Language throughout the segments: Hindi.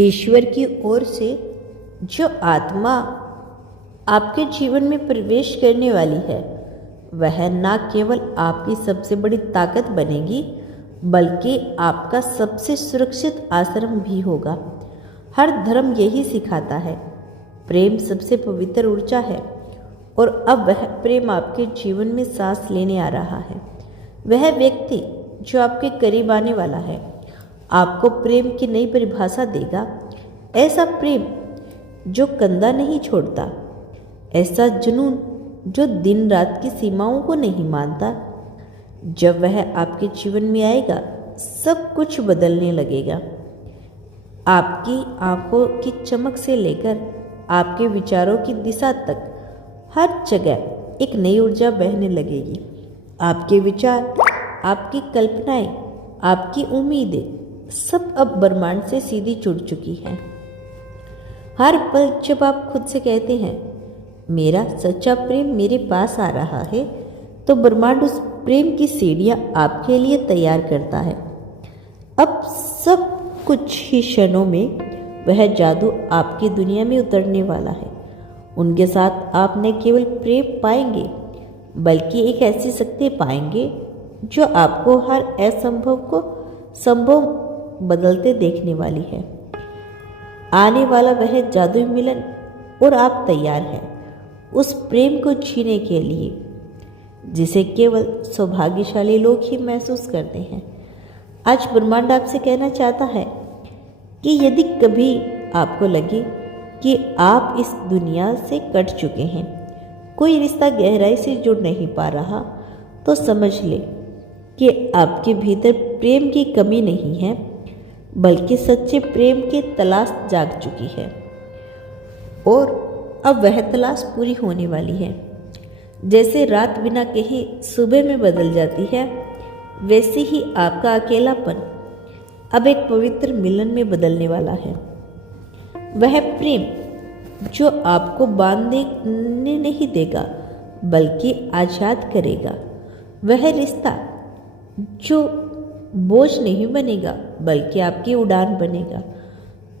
ईश्वर की ओर से जो आत्मा आपके जीवन में प्रवेश करने वाली है वह न केवल आपकी सबसे बड़ी ताकत बनेगी बल्कि आपका सबसे सुरक्षित आश्रम भी होगा। हर धर्म यही सिखाता है, प्रेम सबसे पवित्र ऊर्जा है और अब वह प्रेम आपके जीवन में सांस लेने आ रहा है। वह व्यक्ति जो आपके करीब आने वाला है आपको प्रेम की नई परिभाषा देगा। ऐसा प्रेम जो कंधा नहीं छोड़ता, ऐसा जुनून जो दिन रात की सीमाओं को नहीं मानता। जब वह आपके जीवन में आएगा सब कुछ बदलने लगेगा। आपकी आंखों की चमक से लेकर आपके विचारों की दिशा तक हर जगह एक नई ऊर्जा बहने लगेगी। आपके विचार, आपकी कल्पनाएं, आपकी उम्मीदें सब अब ब्रह्मांड से सीधी जुड़ चुकी हैं। हर पल जब आप खुद से कहते हैं मेरा सच्चा प्रेम मेरे पास आ रहा है, तो ब्रह्मांड उस प्रेम की सीढ़ियाँ आपके लिए तैयार करता है। अब सब कुछ ही क्षणों में वह जादू आपकी दुनिया में उतरने वाला है। उनके साथ आप न केवल प्रेम पाएंगे बल्कि एक ऐसी शक्ति पाएंगे जो आपको हर असंभव को संभव बदलते देखने वाली है। आने वाला वह जादुई मिलन और आप तैयार हैं उस प्रेम को जीने के लिए जिसे केवल सौभाग्यशाली लोग ही महसूस करते हैं। आज ब्रह्मांड आपसे कहना चाहता है कि यदि कभी आपको लगे कि आप इस दुनिया से कट चुके हैं, कोई रिश्ता गहराई से जुड़ नहीं पा रहा, तो समझ ले कि आपके भीतर प्रेम की कमी नहीं है बल्कि सच्चे प्रेम की तलाश जाग चुकी है और अब वह तलाश पूरी होने वाली है। जैसे रात बिना कहे सुबह में बदल जाती है, वैसे ही आपका अकेलापन अब एक पवित्र मिलन में बदलने वाला है। वह प्रेम जो आपको बांधने नहीं देगा बल्कि आज़ाद करेगा। वह रिश्ता जो बोझ नहीं बनेगा बल्कि आपकी उड़ान बनेगा।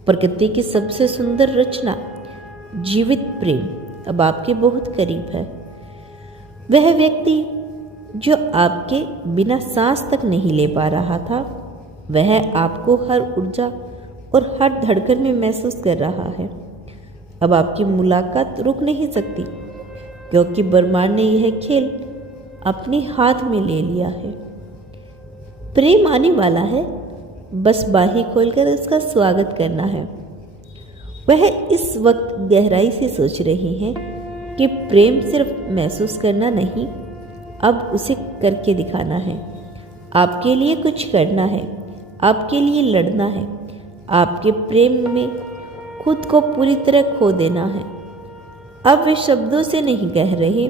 प्रकृति की सबसे सुंदर रचना जीवित प्रेम अब आपके बहुत करीब है। वह व्यक्ति जो आपके बिना सांस तक नहीं ले पा रहा था, वह आपको हर ऊर्जा और हर धड़कन में महसूस कर रहा है। अब आपकी मुलाकात रुक नहीं सकती क्योंकि ब्रह्मांड ने यह खेल अपने हाथ में ले लिया है। प्रेम आने वाला है, बस बाहें खोलकर उसका स्वागत करना है। वह इस वक्त गहराई से सोच रही हैं कि प्रेम सिर्फ महसूस करना नहीं, अब उसे करके दिखाना है। आपके लिए कुछ करना है, आपके लिए लड़ना है, आपके प्रेम में खुद को पूरी तरह खो देना है। अब वे शब्दों से नहीं कह रहे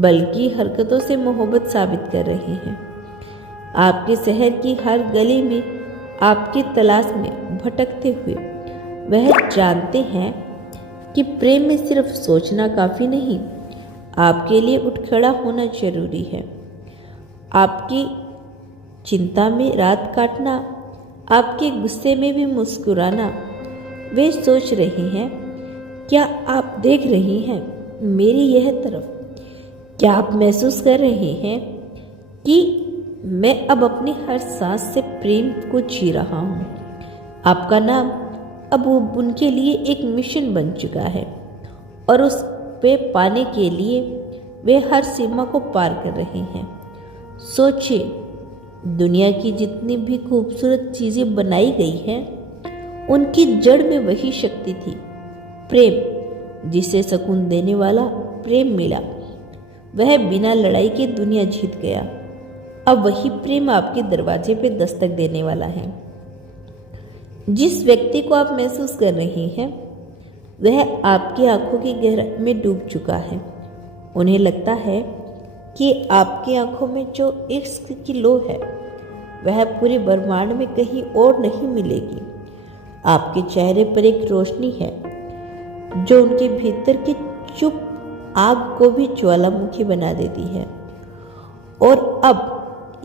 बल्कि हरकतों से मोहब्बत साबित कर रहे हैं। आपके शहर की हर गली में आपकी तलाश में भटकते हुए वह जानते हैं कि प्रेम में सिर्फ सोचना काफ़ी नहीं, आपके लिए उठ खड़ा होना जरूरी है। आपकी चिंता में रात काटना, आपके गुस्से में भी मुस्कुराना। वे सोच रहे हैं, क्या आप देख रही हैं मेरी यह तरफ? क्या आप महसूस कर रहे हैं कि मैं अब अपनी हर सांस से प्रेम को जी रहा हूँ? आपका नाम अब उनके लिए एक मिशन बन चुका है और उस पे पाने के लिए वे हर सीमा को पार कर रहे हैं। सोचिए, दुनिया की जितनी भी खूबसूरत चीज़ें बनाई गई हैं उनकी जड़ में वही शक्ति थी, प्रेम। जिसे सुकून देने वाला प्रेम मिला, वह बिना लड़ाई के दुनिया जीत गया। अब वही प्रेम आपके दरवाजे पे दस्तक देने वाला है। जिस व्यक्ति को आप महसूस कर रही हैं वह आपकी आंखों की गहराई में डूब चुका है। उन्हें लगता है कि आपकी आंखों में जो इश्क की लो है वह पूरे ब्रह्मांड में कहीं और नहीं मिलेगी। आपके चेहरे पर एक रोशनी है जो उनके भीतर की चुप आग को भी ज्वालामुखी बना देती है। और अब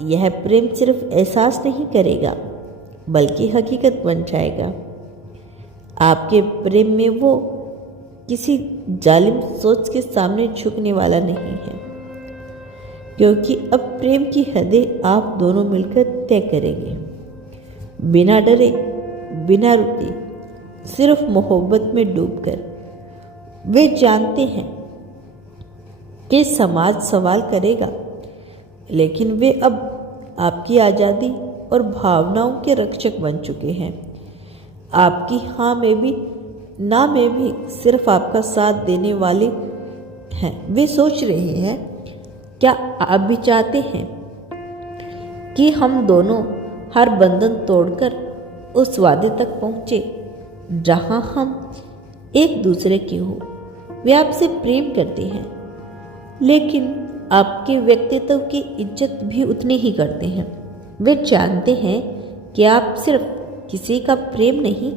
यह प्रेम सिर्फ एहसास नहीं करेगा बल्कि हकीकत बन जाएगा। आपके प्रेम में वो किसी जालिम सोच के सामने झुकने वाला नहीं है, क्योंकि अब प्रेम की हदें आप दोनों मिलकर तय करेंगे, बिना डरे, बिना रुके, सिर्फ मोहब्बत में डूबकर। वे जानते हैं कि समाज सवाल करेगा, लेकिन वे अब आपकी आज़ादी और भावनाओं के रक्षक बन चुके हैं। आपकी हाँ में भी ना में भी सिर्फ आपका साथ देने वाले हैं। वे सोच रहे हैं, क्या आप भी चाहते हैं कि हम दोनों हर बंधन तोड़कर उस वादे तक पहुँचे जहाँ हम एक दूसरे के हों। वे आपसे प्रेम करते हैं, लेकिन आपके व्यक्तित्व की इज्जत भी उतनी ही करते हैं। वे जानते हैं कि आप सिर्फ किसी का प्रेम नहीं,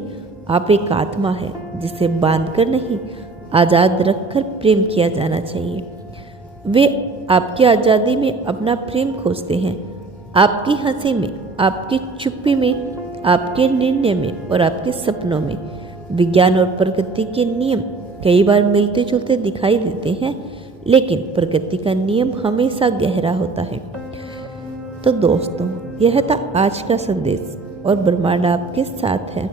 आप एक आत्मा है जिसे बांधकर नहीं, आज़ाद रखकर प्रेम किया जाना चाहिए। वे आपकी आज़ादी में अपना प्रेम खोजते हैं, आपकी हंसी में, आपकी चुप्पी में, आपके निर्णय में और आपके सपनों में। विज्ञान और प्रकृति के नियम कई बार मिलते जुलते दिखाई देते हैं, लेकिन प्रकृति का नियम हमेशा गहरा होता है। तो दोस्तों, यह था आज का संदेश और ब्रह्मांड आपके साथ है।